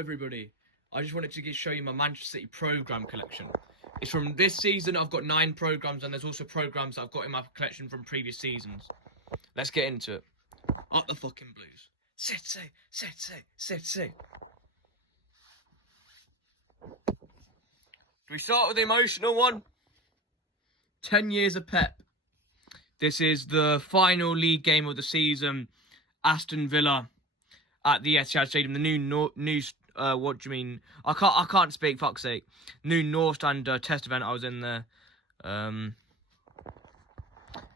everybody. I just wanted to show you my Manchester City programme collection. It's from this season. I've got 9 programmes, and there's also programmes that I've got in my collection from previous seasons. Let's get into it. Up the fucking Blues. City, City, City. Do we start with the emotional one? 10 years of Pep. This is the final league game of the season. Aston Villa at the Etihad Stadium. The new what do you mean? I can't speak. Fuck's sake. New North Stand test event. I was in there.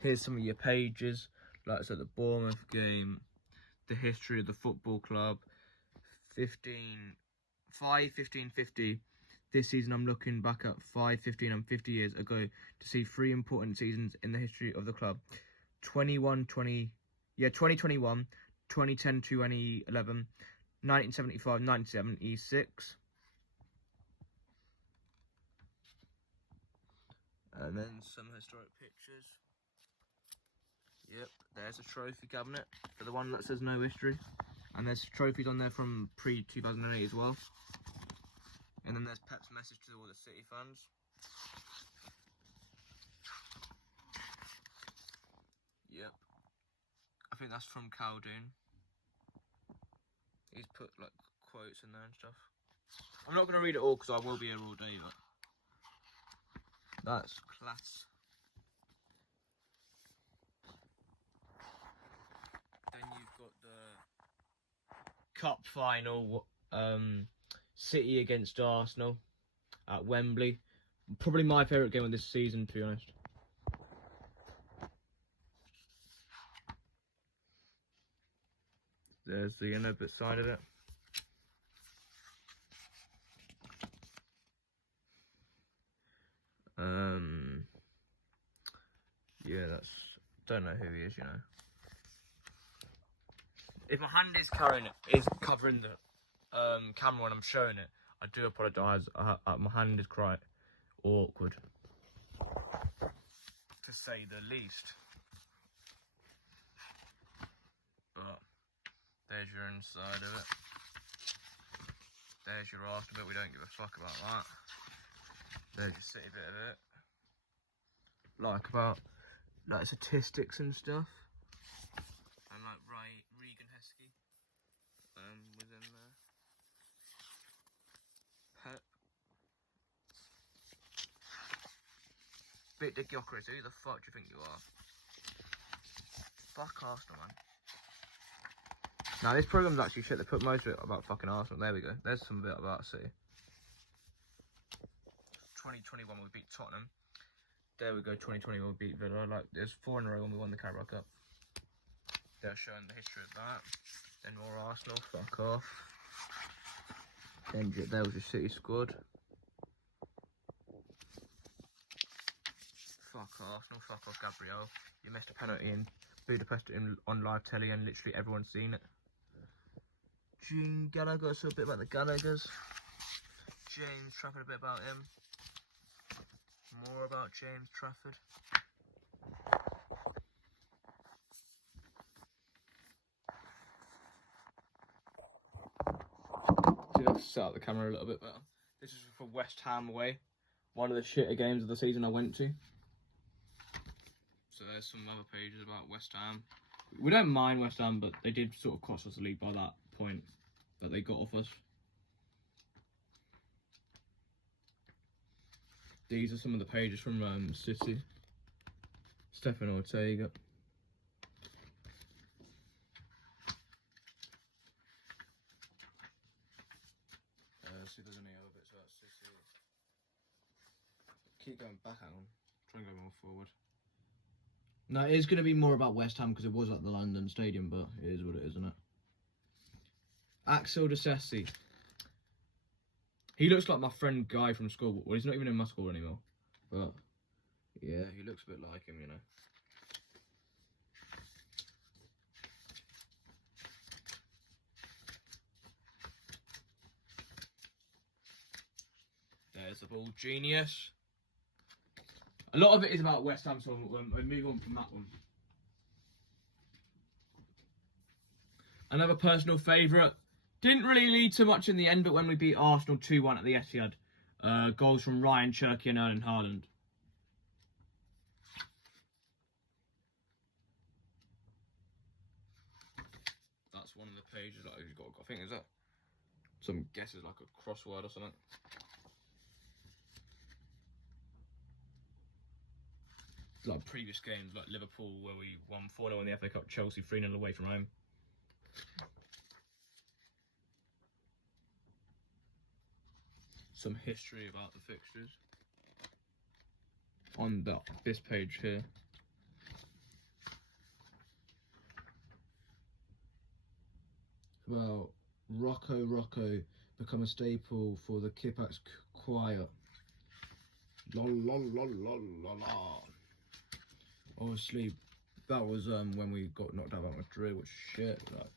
Here's some of your pages. Like I said, the Bournemouth game, the history of the football club. 1550. This season, I'm looking back at 5, 15, and 50 years ago to see 3 important seasons in the history of the club. 2021, 2010, 2011, 1975, 1976. And then some historic pictures. Yep, there's a trophy cabinet for the one that says no history. And there's trophies on there from pre-2008 as well. And then there's Pep's message to all the City fans. Yep. I think that's from Caldoon. He's put like quotes in there and stuff. I'm not going to read it all because I will be here all day, but that's class. Then you've got the cup final, City against Arsenal at Wembley. Probably my favourite game of this season, to be honest. There's the yellow bit side of it. Yeah, that's, don't know who he is, you know. If my hand is covering the camera when I'm showing it, I do apologise. My hand is quite awkward, to say the least. But there's your inside of it. There's your after bit. We don't give a fuck about that. There's your City bit of it. Like about like statistics and stuff. And like Regan Heskey was in there. Pep. Bit Dick Gyökeres, who the fuck do you think you are? Fuck Arsenal, man. Now this programme's actually shit. They put most of it about fucking Arsenal. There we go. There's some bit about City. 2021 we beat Tottenham. There we go. 2021 we beat Villa. Like there's 4 in a row when we won the Carabao Cup. They're showing the history of that. Then more Arsenal. Fuck off. Then there was your City squad. Fuck Arsenal. Fuck off, Gabriel. You missed a penalty in Budapest on live telly, and literally everyone's seen it. Gene Gallagher, so a bit about the Gallaghers. James Trafford, a bit about him. More about James Trafford. See, I've set up the camera a little bit better. This is for West Ham away. One of the shitter games of the season I went to. So there's some other pages about West Ham. We don't mind West Ham, but they did sort of cost us the league by that point that they got off us. These are some of the pages from City. Stefan Ortega. See if there's any other bits about City. Keep going back at them. Try and go more forward. No, it is going to be more about West Ham because it was at the London Stadium, but it is what it is, isn't it? Axel Disasi. He looks like my friend Guy from school. Well, he's not even in my school anymore. But, yeah, he looks a bit like him, you know. There's the ball genius. A lot of it is about West Ham, so we'll move on from that one. Another personal favourite, Didn't really lead to much in the end, but when we beat Arsenal 2-1 at the Etihad, goals from Ryan Cherki and Erling Haaland. That's one of the pages that I've got. I think is that some guesses like a crossword or something. Like previous games, like Liverpool, where we won 4-0 in the FA Cup, Chelsea 3-0 away from home. Some history about the fixtures on this page here. Well, Rocco become a staple for the Kippax choir. Lol lol lol lol lol lol. Obviously, that was when we got knocked out by Madrid, which shit. Like,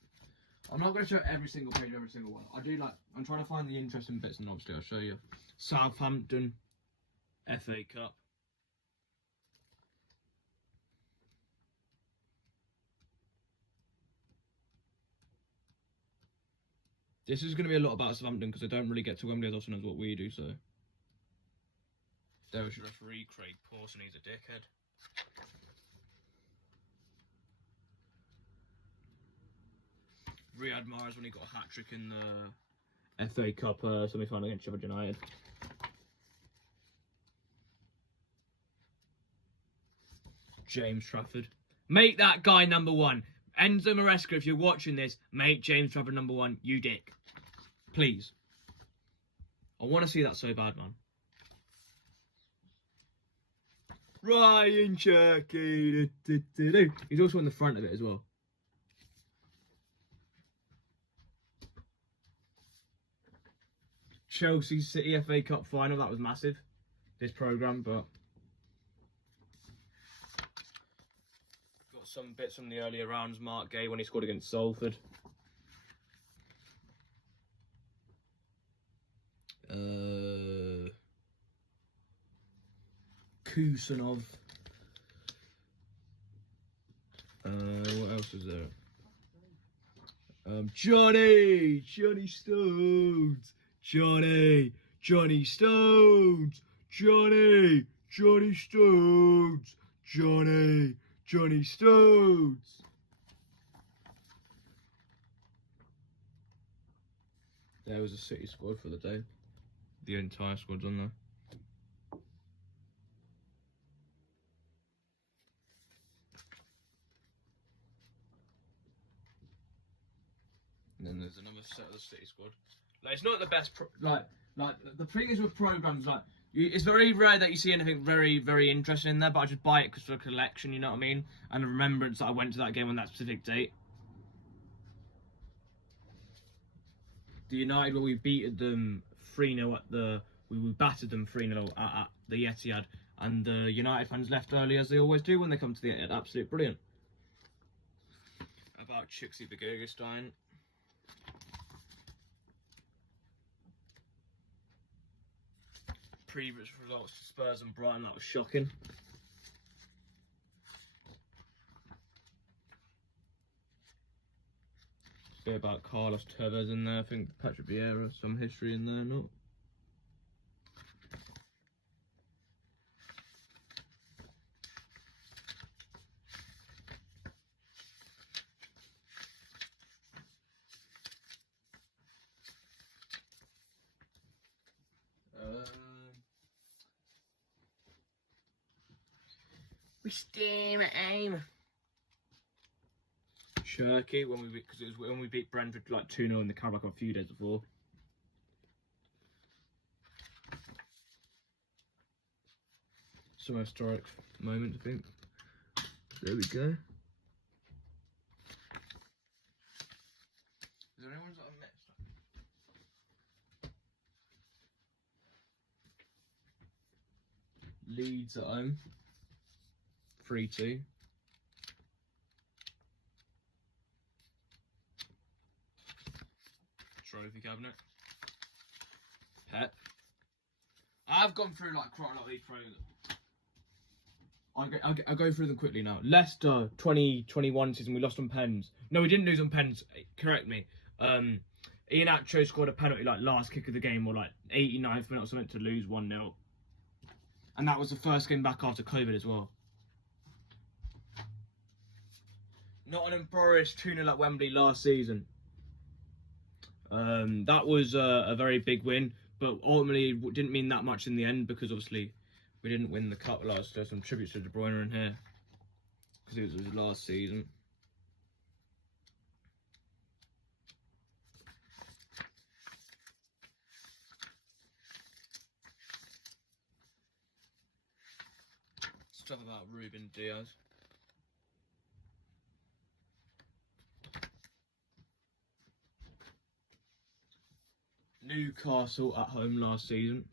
I'm not going to show every single page of every single one. I do like. I'm trying to find the interesting bits, and obviously I'll show you. Southampton, FA Cup. This is going to be a lot about Southampton because they don't really get to Wembley as often as what we do. So, there was your referee, Craig Pawson. He's a dickhead. Riyad Mahrez when he got a hat-trick in the FA Cup semi-final against Sheffield United. James Trafford. Make that guy number 1. Enzo Maresca, if you're watching this, make James Trafford number 1, you dick. Please. I want to see that so bad, man. Ryan Cherki. He's also in the front of it as well. Chelsea City FA Cup final, that was massive, this programme, but got some bits from the earlier rounds. Mark Gay when he scored against Salford. Kusanov. What else is there? Johnny Stones. Johnny Stones, Johnny Stones, Johnny Stones. There was a City squad for the day. The entire squad's on there. And then there's another set of the City squad. Like, it's not the best, like the thing is with programs, like, it's very rare that you see anything very, very interesting in there, but I just buy it because for a collection, you know what I mean? And a remembrance that I went to that game on that specific date. The United, where we beat them 3-0 we battered them 3-0 at the Etihad, and the United fans left early as they always do when they come to the Etihad. Absolutely brilliant. About Chixie Begiristain. Previous results for Spurs and Brighton, that was shocking. A bit about Carlos Tevez in there, I think Patrick Vieira, some history in there, not? We steam at aim. Cherki because it was when we beat Brentford like 2-0 in the Carabao Cup a few days before. Some historic moment, I think. There we go. Is there anyone that I've missed? Leeds at home. 3-2. Trophy cabinet. Pep. I've gone through like quite a lot of these programs. I'll go through them quickly now. Leicester 2021 season, we lost on pens. No, we didn't lose on pens. Correct me. Iheanacho scored a penalty like last kick of the game, or like 89th minute or something, to lose 1-0. And that was the first game back after COVID as well. Nottingham Forest 2-0 at Wembley last season. That was a very big win, but ultimately it didn't mean that much in the end, because obviously we didn't win the cup last. There's some tributes to De Bruyne in here, because it was his last season. Stuff about Ruben Diaz. Newcastle at home last season.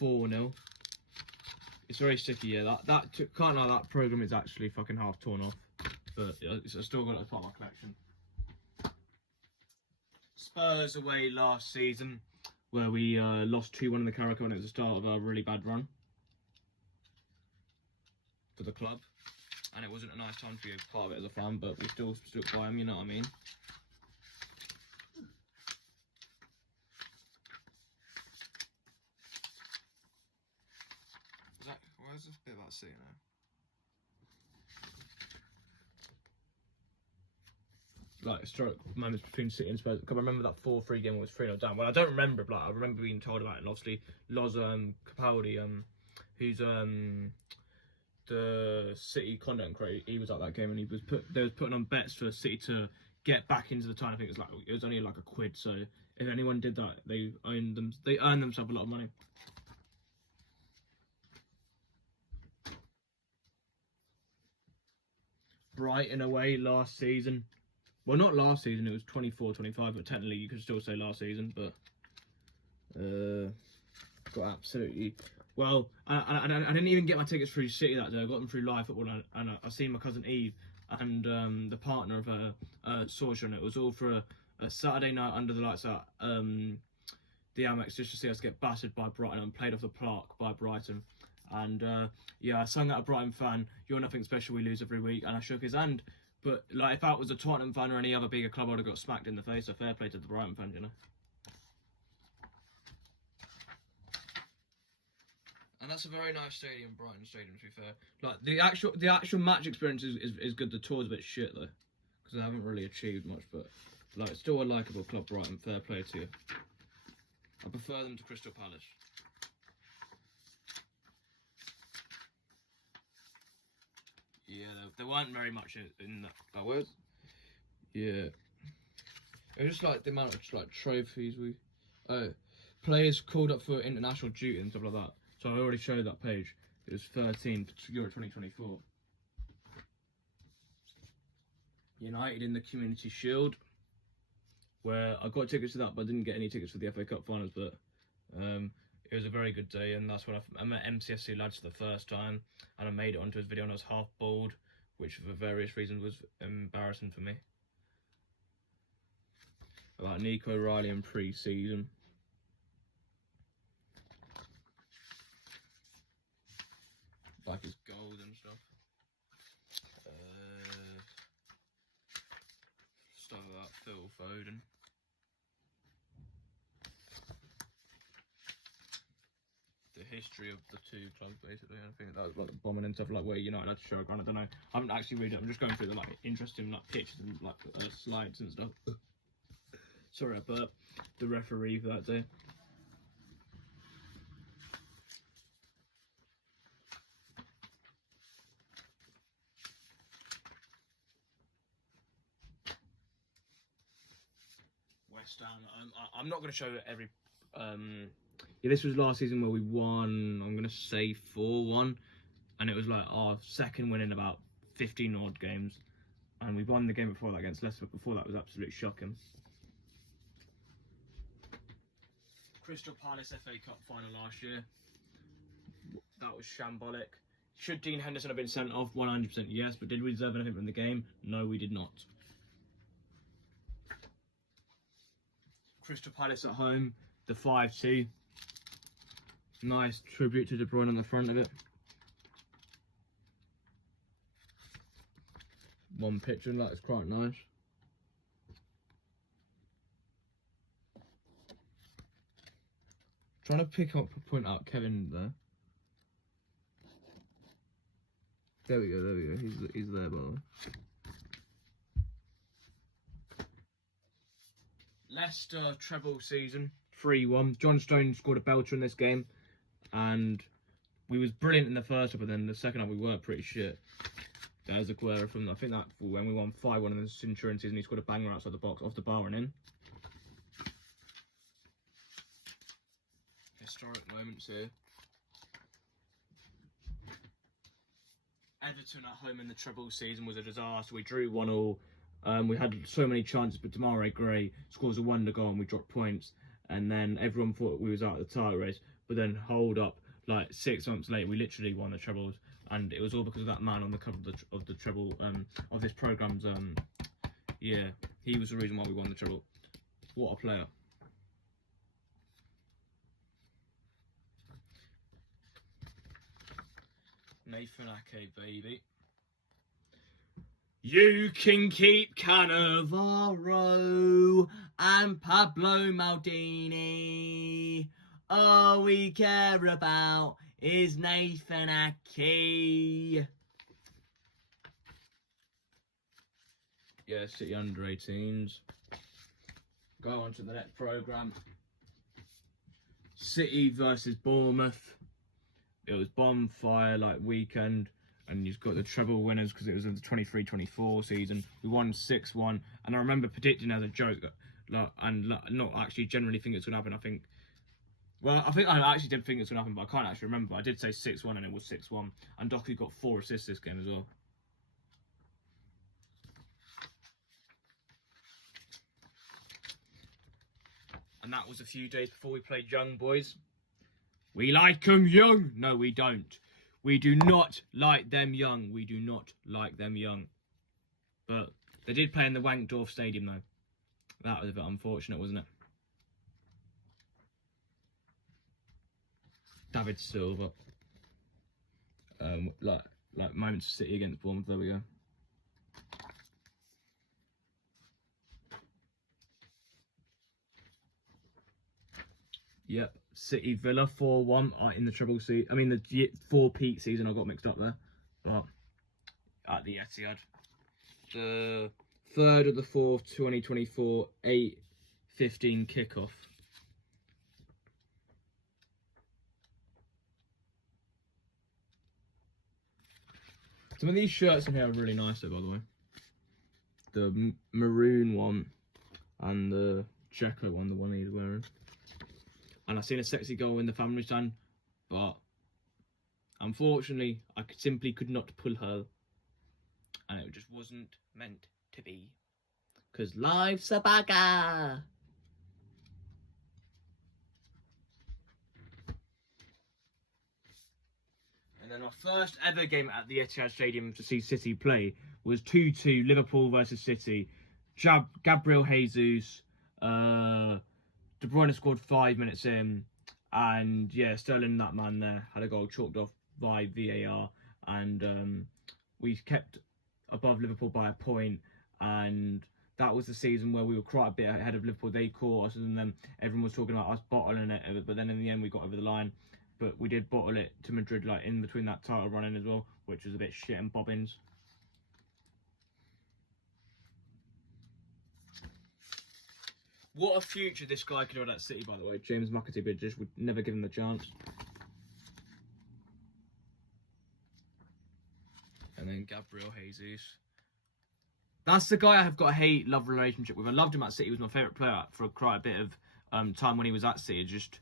4-0. It's very sticky, yeah. Can't lie, that programme is actually fucking half torn off. But I still got it as part of my collection. Spurs away last season, where we lost 2-1 in the Carabao, and it was the start of a really bad run for the club. And it wasn't a nice time to be a part of it as a fan, but we still stood by him, you know what I mean? Why is this bit about City now? Like historic moments between City and Spurs. I remember that 4-3 game was 3-0 down. Well, I don't remember it, but like, I remember being told about it. And obviously, Loz Capaldi, who's the City content creator, he was at that game, and they was putting on bets for City to get back into the tie. I think it was only like £1. So if anyone did that, they earned themselves a lot of money. Brighton away last season. Well, not last season, it was 24-25, but technically you could still say last season, but got absolutely... Well, I didn't even get my tickets through City that day. I got them through Live Football, and I seen my cousin Eve and the partner of her, Saoirse, and it was all for a Saturday night under the lights at the Amex, just to see us get battered by Brighton and played off the park by Brighton. And yeah, I sung at a Brighton fan, "You're nothing special, we lose every week," and I shook his hand. But like, if I was a Tottenham fan or any other bigger club, I would have got smacked in the face. So fair play to the Brighton fans, you know. And that's a very nice stadium, Brighton Stadium, to be fair. Like the actual match experience is good. The tour's a bit shit though, because I haven't really achieved much. But like, it's still a likeable club, Brighton. Fair play to you. I prefer them to Crystal Palace. Yeah, there weren't very much in that was. Yeah. It was just like the amount of like trophies players called up for international duty and stuff like that. So I already showed that page. It was 13 for Euro 2024. United in the Community Shield, where I got tickets to that, but I didn't get any tickets for the FA Cup finals. But it was a very good day, and that's when I met MCSC lads for the first time, and I made it onto his video, and I was half bald, which for various reasons was embarrassing for me. About Nico Riley in pre-season. Like his goals and stuff. Stuff about Phil Foden. The history of the two clubs, basically. I think that was like the bombing and stuff, like where United had to show a ground. I don't know. I haven't actually read it. I'm just going through the like interesting like pictures and like slides and stuff. Sorry, I burped. The referee for that day. West Ham. I'm not going to show every. Yeah, this was last season where we won. I'm going to say 4-1, and it was like our second win in about 15 odd games, and we won the game before that against Leicester. Before that was absolutely shocking. Crystal Palace FA Cup final last year. That was shambolic. Should Dean Henderson have been sent off? 100% yes, but did we deserve anything from the game? No, we did not. Crystal Palace at home, the 5-2. Nice tribute to De Bruyne on the front of it. One picture, and that is quite nice. Trying to point out Kevin there. There we go. He's there, by the way. Leicester treble season, 3-1. John Stone scored a belter in this game, and we was brilliant in the first half, but then the second half we were pretty shit. There's Aguero from, I think that when we won 5-1 in the Centurion season, he scored a banger outside the box, off the bar and in. Historic moments here. Everton at home in the treble season was a disaster. We drew 1-1. We had so many chances, but Demarai Gray scores a wonder goal and we dropped points. And then everyone thought we was out of the title race. But then hold up, like 6 months later, we literally won the trebles, and it was all because of that man on the cover of the treble of this programme's. Yeah, he was the reason why we won the treble. What a player! Nathan Ake, baby. You can keep Cannavaro and Pablo Maldini. All we care about is Nathan Ake. Yeah, City under 18s. Go on to the next programme. City versus Bournemouth. It was bonfire like weekend, and you've got the treble winners because it was the 23-24 season. We won 6-1, and I remember predicting as a joke, not actually generally think it's going to happen. I think I actually did think it's going to happen, but I can't actually remember. I did say 6-1, and it was 6-1, and Doku got 4 assists this game as well. And that was a few days before we played Young Boys. We like them young. No, we don't. We do not like them young. We do not like them young. But they did play in the Wankdorf Stadium, though. That was a bit unfortunate, wasn't it? David Silva. Like moments of City against Bournemouth. There we go. Yep. City Villa 4-1 in the treble season. I mean the 4-peat season. I got mixed up there. But at the Etihad, the 3rd of the 4th, 2024, 8:15 kickoff. Some of these shirts in here are really nice, though. By the way, the maroon one and the Checo one, the one he's wearing. And I've seen a sexy girl in the family stand, but unfortunately, I simply could not pull her. And it just wasn't meant to be. Because life's a bugger. And then our first ever game at the Etihad Stadium to see City play was 2-2 Liverpool versus City. Gabriel Jesus, De Bruyne scored 5 minutes in, and yeah, Sterling, that man there, had a goal chalked off by VAR, and we kept above Liverpool by a point, and that was the season where we were quite a bit ahead of Liverpool. They caught us, and then everyone was talking about us bottling it, but then in the end we got over the line. But we did bottle it to Madrid, like in between that title running as well, which was a bit shit and bobbins. What a future this guy could have at City, by the way. James McAtee, but just would never give him the chance. And then Gabriel Jesus. That's the guy I have got a hate-love relationship with. I loved him at City. He was my favourite player for quite a bit of time when he was at City. It just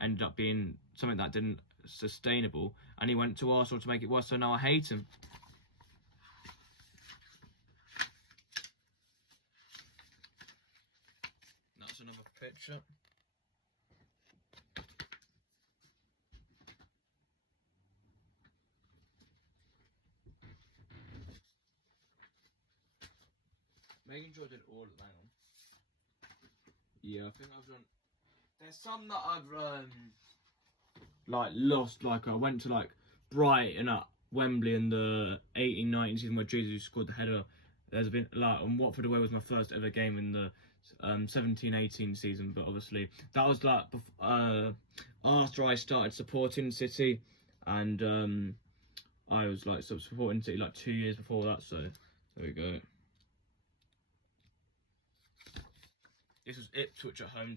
ended up being something that didn't sustainable. And he went to Arsenal to make it worse, so now I hate him. Another picture. Making sure I did all of that. Yeah, I think I've done. There's some that I've like lost. Like I went to like Brighton at Wembley in the 18-19 season where Jesus scored the header. There's been like, and Watford away was my first ever game in the 17-18 season, but obviously that was like after I started supporting City, and I was like sort of supporting City like 2 years before that. So there we go. This was Ipswich at home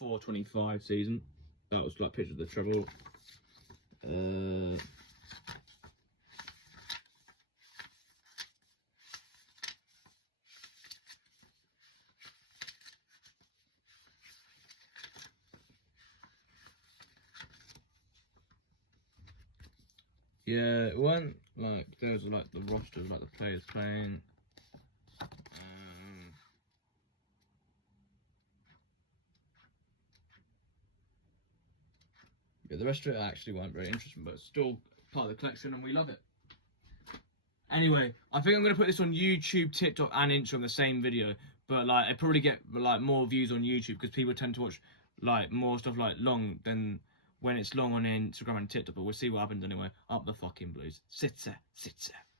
24-25 season. That was like picture of the treble. Yeah, it weren't like there was like the roster of like the players playing. Yeah, the rest of it actually weren't very interesting, but it's still part of the collection, and we love it. Anyway, I think I'm gonna put this on YouTube, TikTok, and Instagram the same video, but like I probably get like more views on YouTube because people tend to watch like more stuff like long than when it's long on Instagram and TikTok. But we'll see what happens anyway. Up the fucking Blues. Sit there, sit there.